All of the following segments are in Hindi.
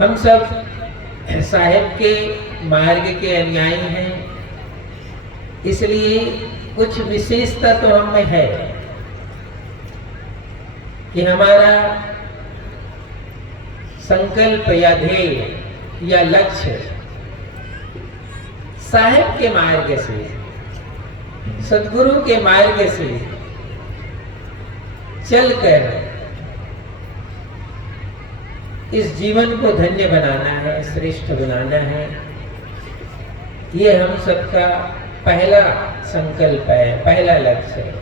हम सब साहेब के मार्ग के अनुयायी हैं, इसलिए कुछ विशेषता तो हम में है कि हमारा संकल्प या ध्येय या लक्ष्य साहेब के मार्ग से, सद्गुरु के मार्ग से चलकर इस जीवन को धन्य बनाना है, श्रेष्ठ बनाना है। ये हम सबका पहला संकल्प है, पहला लक्ष्य है।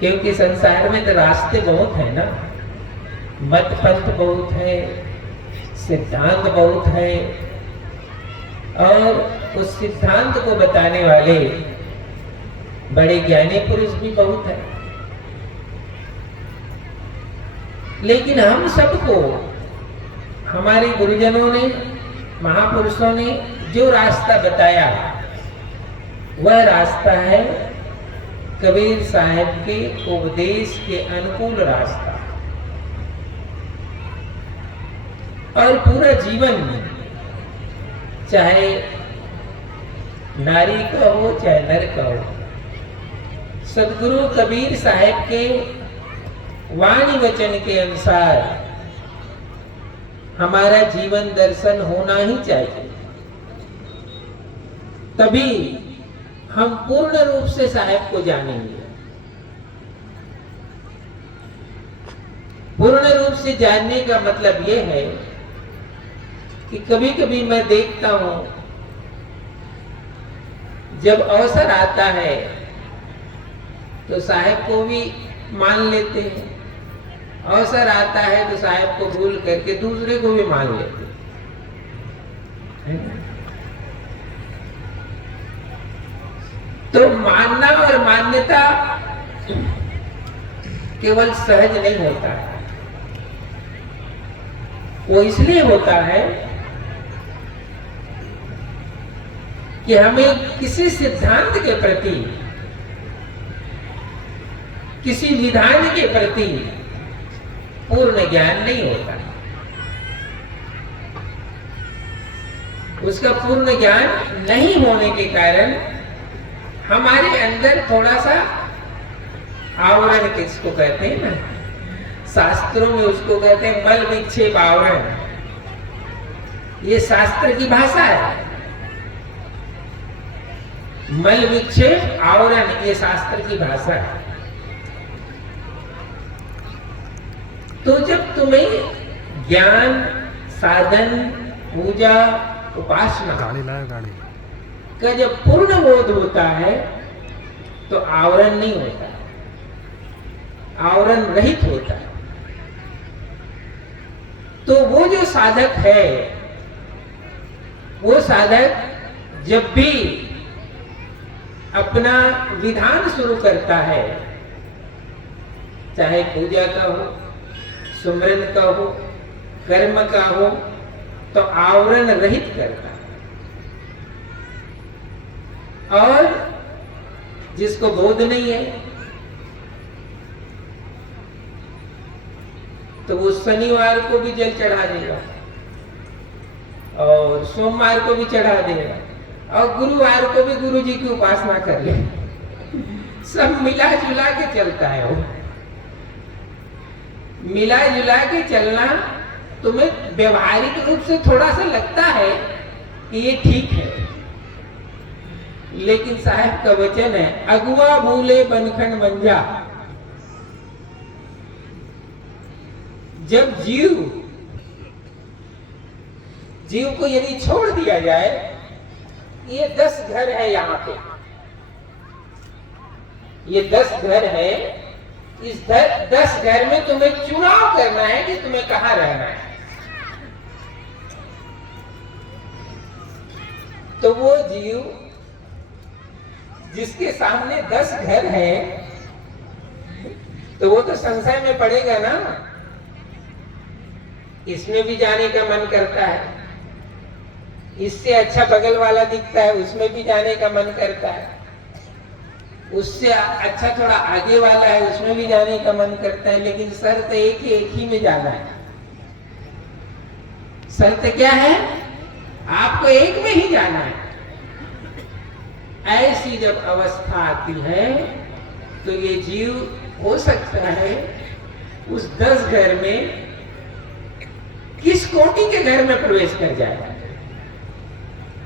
क्योंकि संसार में तो रास्ते बहुत है ना, मत पंथ बहुत है, सिद्धांत बहुत है, और उस सिद्धांत को बताने वाले बड़े ज्ञानी पुरुष भी बहुत है। लेकिन हम सबको हमारे गुरुजनों ने, महापुरुषों ने जो रास्ता बताया, वह रास्ता है कबीर साहब के उपदेश के अनुकूल रास्ता। और पूरा जीवन, चाहे नारी का हो चाहे नर का हो, सद्गुरु कबीर साहब के वाणी वचन के अनुसार हमारा जीवन दर्शन होना ही चाहिए। तभी हम पूर्ण रूप से साहेब को जानेंगे। पूर्ण रूप से जानने का मतलब यह है कि कभी कभी मैं देखता हूं, जब अवसर आता है तो साहेब को भी मान लेते हैं, अवसर आता है तो साहेब को भूल करके दूसरे को भी मान लेते हैं। तो मानना और मान्यता केवल सहज नहीं होता है, वो इसलिए होता है कि हमें किसी सिद्धांत के प्रति, किसी विधान के प्रति पूर्ण ज्ञान नहीं होता। उसका पूर्ण ज्ञान नहीं होने के कारण हमारे अंदर थोड़ा सा आवरण, किसको कहते हैं ना, शास्त्रों में उसको कहते हैं मल विक्षेप आवरण। ये शास्त्र की भाषा है। मल विक्षेप आवरण ये शास्त्र की भाषा है। तो जब तुम्हें ज्ञान, साधन, पूजा, उपासना का जब पूर्ण बोध होता है तो आवरण नहीं होता, आवरण रहित होता है। तो वो जो साधक है, वो साधक जब भी अपना विधान शुरू करता है, चाहे पूजा का हो, सुमरन का हो, कर्म का हो, तो आवरण रहित करता है। और जिसको बोध नहीं है तो वो शनिवार को भी जल चढ़ा देगा और सोमवार को भी चढ़ा देगा और गुरुवार को भी गुरु जी की उपासना कर ले। सब मिला जुला के चलता है। वो मिला जुला के चलना तुम्हें व्यवहारिक रूप से थोड़ा सा लगता है कि ये ठीक है, लेकिन साहब का वचन है, अगुआ भूले बनखन मंजा। जब जीव को यदि छोड़ दिया जाए, ये 10 घर है, यहाँ पे ये 10 घर है, इस 10 घर में तुम्हें चुनाव करना है कि तुम्हें कहां रहना है। तो वो जीव जिसके सामने 10 घर है, तो वो तो संशय में पड़ेगा ना। इसमें भी जाने का मन करता है, इससे अच्छा बगल वाला दिखता है, उसमें भी जाने का मन करता है, उससे अच्छा थोड़ा आगे वाला है, उसमें भी जाने का मन करता है, लेकिन शर्त एक ही में जाना है। शर्त क्या है? आपको एक में ही जाना है। ऐसी जब अवस्था आती है तो ये जीव हो सकता है उस 10 घर में किस कोटि के घर में प्रवेश कर जाए,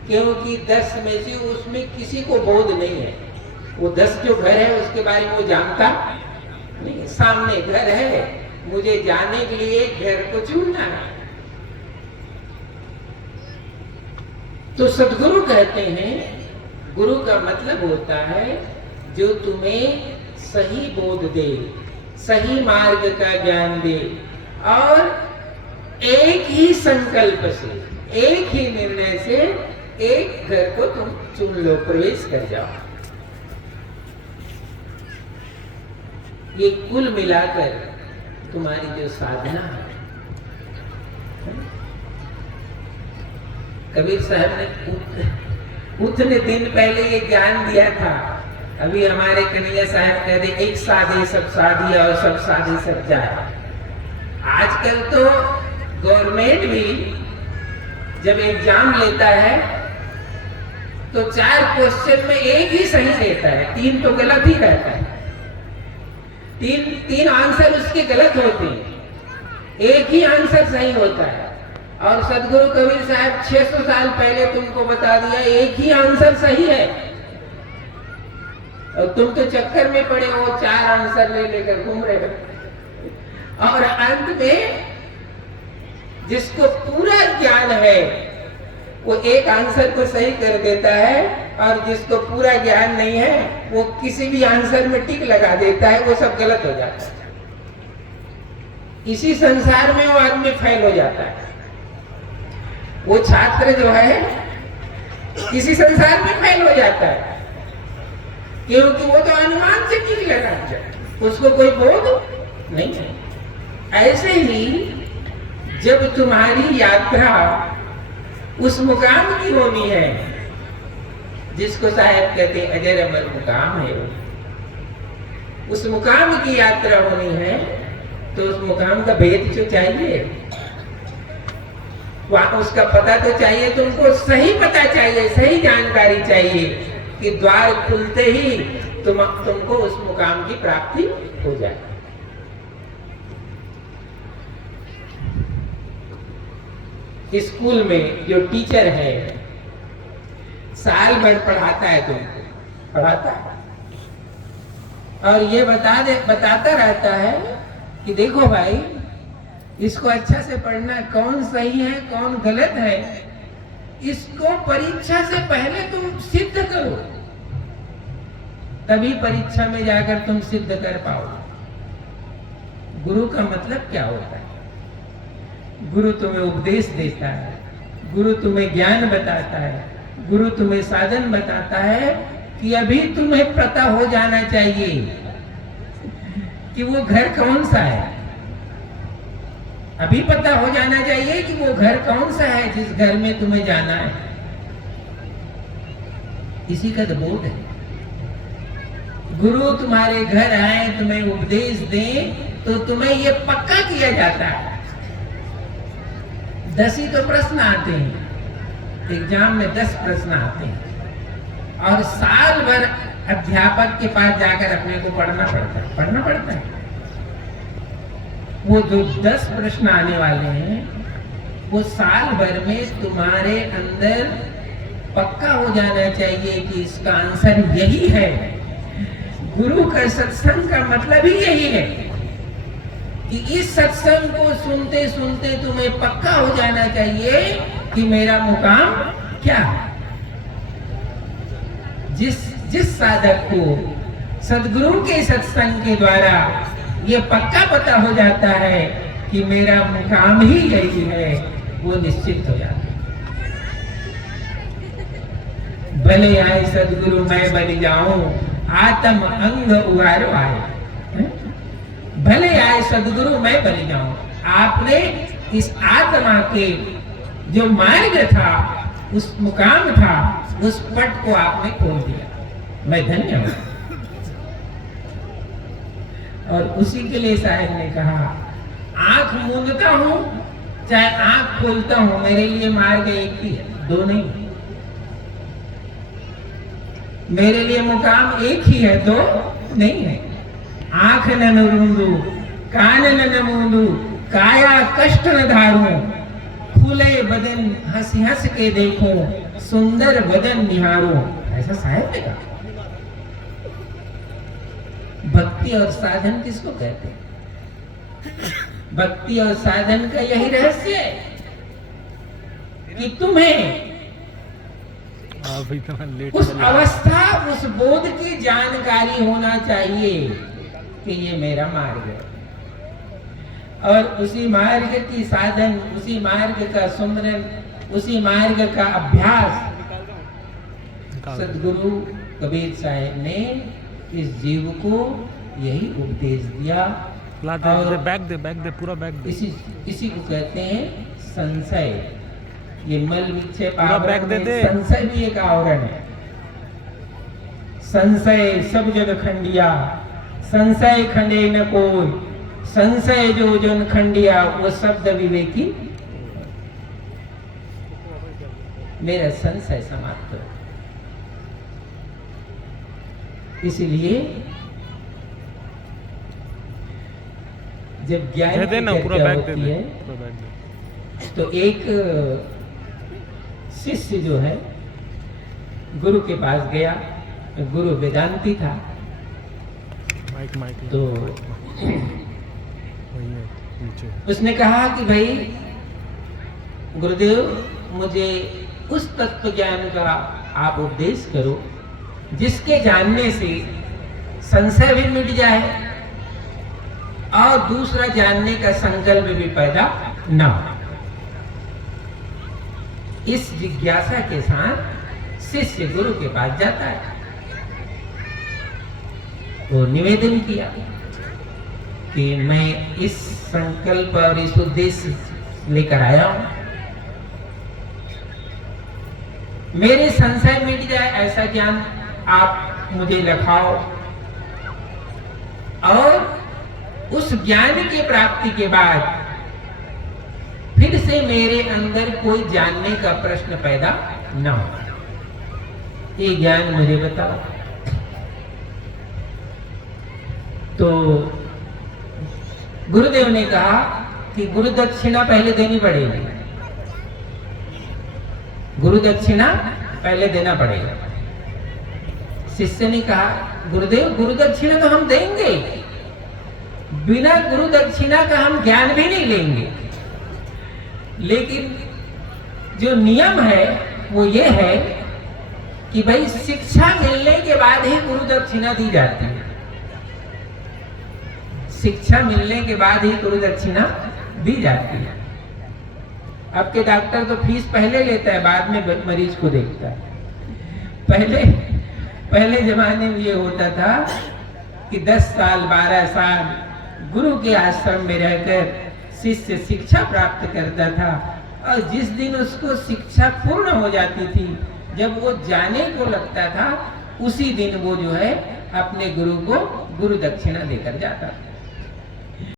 क्योंकि 10 में से उसमें किसी को बोध नहीं है। वो 10 जो घर है उसके बारे में वो जानता नहीं। सामने घर है, मुझे जाने के लिए घर को चुनना है। तो सद्गुरु कहते हैं, गुरु का मतलब होता है जो तुम्हें सही बोध दे, सही मार्ग का ज्ञान दे और एक ही संकल्प से, एक ही निर्णय से एक घर को तुम चुन लो, प्रवेश कर जाओ। ये कुल मिलाकर तुम्हारी जो साधना है। कबीर साहब ने उतने दिन पहले ये ज्ञान दिया था। अभी हमारे कन्हैया साहब कहते एक साधे सब साधी और सब साधे सब जाए। आजकल तो गवर्नमेंट भी जब एग्जाम लेता है तो 4 क्वेश्चन में एक ही सही देता है, 3 तो गलत ही रहता है। 3 आंसर उसके गलत होते हैं, एक ही आंसर सही होता है। और सदगुरु कबीर साहब 600 साल पहले तुमको बता दिया एक ही आंसर सही है, और तुम तो चक्कर में पड़े हो, 4 आंसर ले लेकर घूम रहे हो। और अंत में जिसको पूरा ज्ञान है वो एक आंसर को सही कर देता है, और जिसको पूरा ज्ञान नहीं है वो किसी भी आंसर में टिक लगा देता है, वो सब गलत हो जाता है। इसी संसार में वो आदमी फेल हो जाता है। वो छात्र जो है इसी संसार में फेल हो जाता है, क्योंकि वो तो अनुमान से टिक लगा है, उसको कोई बोध नहीं है। ऐसे ही जब तुम्हारी यात्रा उस मुकाम की होनी है जिसको साहब कहते हैं अजर अमर मुकाम है, उस मुकाम की यात्रा होनी है तो उस मुकाम का भेद जो चाहिए, वहां उसका पता तो चाहिए, तुमको सही पता चाहिए, सही जानकारी चाहिए कि द्वार खुलते ही तुमको उस मुकाम की प्राप्ति हो जाए। स्कूल में जो टीचर है साल भर पढ़ाता है, तुमको पढ़ाता है और ये बताता रहता है कि देखो भाई इसको अच्छा से पढ़ना, कौन सही है कौन गलत है, इसको परीक्षा से पहले तुम सिद्ध करो, तभी परीक्षा में जाकर तुम सिद्ध कर पाओगे। गुरु का मतलब क्या होता है? गुरु तुम्हें उपदेश देता है, गुरु तुम्हें ज्ञान बताता है, गुरु तुम्हें साधन बताता है कि अभी तुम्हें पता हो जाना चाहिए कि वो घर कौन सा है। अभी पता हो जाना चाहिए कि वो घर कौन सा है जिस घर में तुम्हें जाना है। इसी का तो बोध है। गुरु तुम्हारे घर आए, तुम्हें उपदेश दें तो तुम्हें ये पक्का किया जाता है। 10 ही तो प्रश्न आते हैं, एग्जाम में 10 प्रश्न आते हैं और साल भर अध्यापक के पास जाकर अपने को पढ़ना पड़ता है। वो जो 10 प्रश्न आने वाले हैं वो साल भर में तुम्हारे अंदर पक्का हो जाना चाहिए कि इसका आंसर यही है। गुरु का सत्संग का मतलब ही यही है कि इस सत्संग को सुनते सुनते तुम्हें पक्का हो जाना चाहिए कि मेरा मुकाम क्या है। जिस साधक को सद्गुरु के सत्संग के द्वारा ये पक्का पता हो जाता है कि मेरा मुकाम ही यही है, वो निश्चित हो जाता है। भले आए सद्गुरु मैं बन जाऊं, आत्म अंग उगारो आए। भले आए सद्गुरु मैं बन जाऊं। आपने इस आत्मा के जो मार्ग था, उस मुकाम था, उस पट को आपने खोल दिया। मैं धन्य हूं। और उसी के लिए साहब ने कहा, आंख मूंदता हूं चाहे आंख खोलता हूं, मेरे लिए मार्ग एक ही है, दो नहीं। मेरे लिए मुकाम एक ही है, दो नहीं है। आंख न रूंदू, कान न मूंदू, काया कष्ट न धारूं, खुले बदन हंस हंस के देखूं, सुंदर बदन निहारूं। ऐसा साहित्य का भक्ति और साधन किसको कहते हैं? भक्ति और साधन का यही रहस्य है कि तुम्हें उस अवस्था, उस बोध की जानकारी होना चाहिए कि ये मेरा मार्ग है, और उसी मार्ग की साधन, उसी मार्ग का सुमरन, उसी मार्ग का अभ्यास सदगुरु कबीर साहब ने इस जीव को यही उपदेश दिया। और बैग दे पूरा बैग दे। इसी को कहते हैं संशय। ये मल विक्षेप आवरण में दे। संशय भी एक आवरण है। संशय सब जग खंडिया, संशय खंडे न कोई, संशय जो जन खंडिया वो शब्द विवेकी। मेरा संशय समाप्त हो। इसलिए जब ज्ञान की चर्चा होती है तो एक शिष्य जो है गुरु के पास गया। गुरु वेदांती था। तो उसने कहा कि भाई गुरुदेव, मुझे उस तत्व ज्ञान का आप उपदेश करो जिसके जानने से संशय भी मिट जाए और दूसरा जानने का संकल्प भी पैदा ना हो। इस जिज्ञासा के साथ शिष्य गुरु के पास जाता है। वो निवेदन किया कि मैं इस संकल्प और इस उद्देश्य लेकर आया हूं, मेरे संशय मिट जाए ऐसा ज्ञान आप मुझे लखाओ, और उस ज्ञान की प्राप्ति के बाद फिर से मेरे अंदर कोई जानने का प्रश्न पैदा न हो। ये ज्ञान मुझे बताओ। तो गुरुदेव ने कहा कि गुरु दक्षिणा पहले देनी पड़ेगी। गुरु दक्षिणा पहले देना पड़ेगा। शिष्य ने कहा गुरुदेव, गुरु दक्षिणा तो हम देंगे, बिना गुरु दक्षिणा का हम ज्ञान भी नहीं लेंगे, लेकिन जो नियम है वो ये है कि भाई शिक्षा मिलने के बाद ही गुरु दक्षिणा दी जाती है। शिक्षा मिलने के बाद ही गुरु दक्षिणा दी जाती है। अब के डॉक्टर तो फीस पहले लेता है, बाद में मरीज को देखता है। पहले जमाने में ये होता था कि 10 साल 12 साल गुरु के आश्रम में रहकर शिष्य शिक्षा प्राप्त करता था, और जिस दिन उसको शिक्षा पूर्ण हो जाती थी, जब वो जाने को लगता था, उसी दिन वो जो है अपने गुरु को गुरु दक्षिणा देकर जाता था।